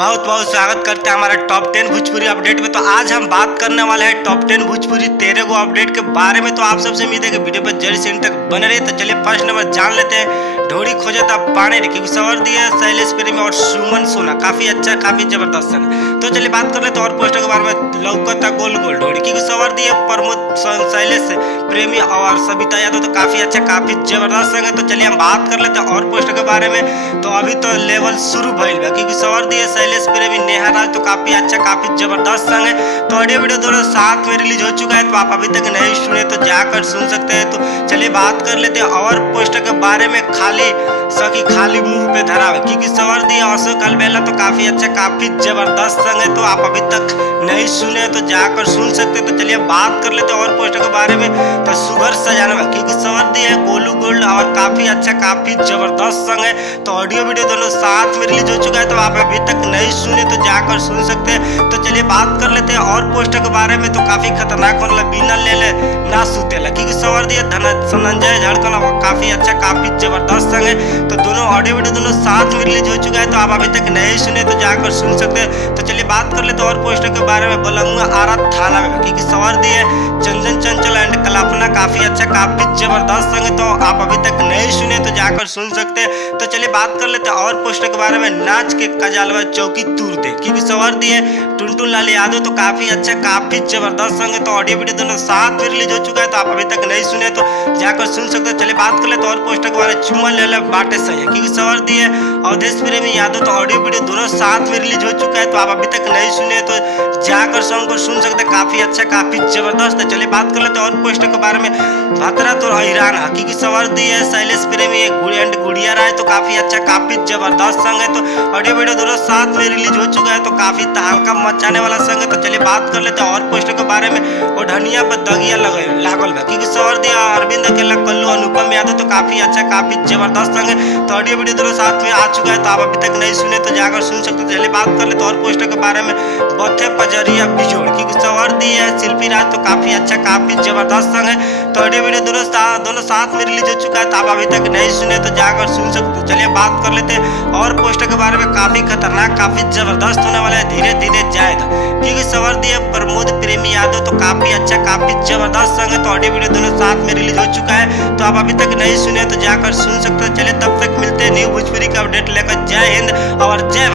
बहुत बहुत स्वागत करते हैं हमारे टॉप 10 भोजपुरी अपडेट में। तो आज हम बात करने वाले हैं टॉप 10 भोजपुरी 13 गो अपडेट के बारे में। तो आप सबसे उम्मीद है कि वीडियो पर जल्द से अंत तक बने रहे। तो चलिए फर्स्ट नंबर जान लेते हैं। ढोड़ी खोजे तब पाने की सवर दी है शैलेश प्रेमी और सुमन सोना, काफी अच्छा काफी जबरदस्त है। तो चलिए बात कर लेते हैं और पोस्टर के बारे में। लौकता गोल गोल ढोड़ी की सवर दी है प्रमोद शैलेश प्रेमी और सविता यादव, तो काफी अच्छा काफी जबरदस्त है। तो चलिए हम बात कर लेते हैं और पोस्टर के बारे में। तो अभी तो लेवल शुरू भइल बा क्योंकि सवर दी है शैलेश प्रेमी नेहा राज, तो काफी अच्छा काफी जबरदस्त संग है। तो ऑडियो वीडियो दोनों साथ में रिलीज हो चुका है। तो आप अभी तक नहीं सुने तो जाकर सुन सकते हैं। तो चलिए बात कर लेते हैं और पोस्टर के बारे में। खाली मुंह पे धरा है क्योंकि सवर दिया अशोक अलबेला, तो काफी अच्छा काफी जबरदस्त संग है। तो आप अभी तक नहीं सुने तो जाकर सुन सकते हैं। तो चलिए बात कर लेते हैं और पोस्टर के बारे में। तो सुगर सजाना क्योंकि सवर दिया है गोलू गोल्ड और काफी अच्छा काफी जबरदस्त संग है। तो ऑडियो वीडियो दोनों साथ में रिलीज हो चुका है। तो आप अभी तक नहीं सुने तो जाकर सुन सकते हैं। तो चलिए बात कर लेते हैं और पोस्टर के बारे में। तो काफी खतरनाक होने बिना ले ले ना सुतेला क्योंकि सवर दिया धनंजय झड़कन काफी अच्छा काफी जबरदस्त संग है। तो दोनों ऑडियो वीडियो दोनों साथ में रिलीज हो चुका है। तो आप अभी तक नहीं सुने तो जाकर सुन सकते हैं। तो चलिए बात कर लेते हैं और पोस्टर के बारे में। बलंगा आरा थाना में क्योंकि सवर दिए चंदन चंचल एंड कल्पना, काफी अच्छा काफी जबरदस्त संग है। तो आप अभी तक नहीं सुने तो जाकर सुन सकते हैं। तो चलिए बात कर लेते हैं और पोस्टर के बारे में। नाच के कजालवा चौकी तूर दे क्योंकि सवर दिए टुनटुन लाल यादव, तो काफी अच्छा काफी जबरदस्त संग है। तो ऑडियो वीडियो दोनों साथ में रिलीज हो चुका है। तो आप अभी तक नहीं सुने तो जाकर सुन सकते हैं। चलिए बात कर लेते हैं और पोस्टर के बारे में। चुम्मा ले ले बाटे सही है क्योंकि सवर दिए अवधेश प्रेमी यादव, तो ऑडियो वीडियो दोनों साथ में रिलीज हो चुका है। तो आप अभी तक नहीं सुने तो जाकर सॉन्ग को सुन सकते हैं। काफी अच्छा काफी जबरदस्त है। चलिए बात कर लेते हैं और पोस्टर के बारे में। भतरा तो हैरान है क्योंकि सवर दी है शैलेश प्रेमी एंड गुड़िया राय, तो काफी अच्छा काफी जबरदस्त संग है। तो ऑडियो वीडियो दोनों साथ में रिलीज हो चुका है। तो काफी तहलका मचाने वाला संग है। तो चलिए बात कर लेते हैं और पोस्टर के बारे में। और धनिया पर दगिया लागल बा क्योंकि सवर दिया अरविंद अकेला कल्लू अनुपम यादव, तो काफी अच्छा काफी जबरदस्त संग है। तो ऑडियो वीडियो दोनों साथ में आ चुका है। तो आप अभी तक नहीं सुने तो जाकर सुन सकते हैं। चलिए बात कर लेते हैं और पोस्टर के बारे में। बथे पजरिया बिजोड़ क्योंकि सवर दी है शिल्पी राज, तो काफी अच्छा काफी जबरदस्त संग है। तो ऑडियो वीडियो दोनों साथ में रिलीज हो चुका है। तो आप अभी तक नहीं सुने तो जाकर सुन सकते हैं। चलिए बात कर लेते हैं और पोस्टर के बारे में। काफी खतरनाक काफी जबरदस्त होने वाला है। धीरे धीरे जाएगा क्योंकि सवर दी है प्रमोद प्रेमी यादव, तो काफी अच्छा काफी जबरदस्त संग है। तो ऑडियो वीडियो दोनों साथ में रिलीज हो चुका है। तो आप अभी तक नहीं सुने तो जाकर सुन सकते हैं। चलिए तब तक मिलते हैं न्यू भोजपुरी का अपडेट लेकर। जय हिंद और जय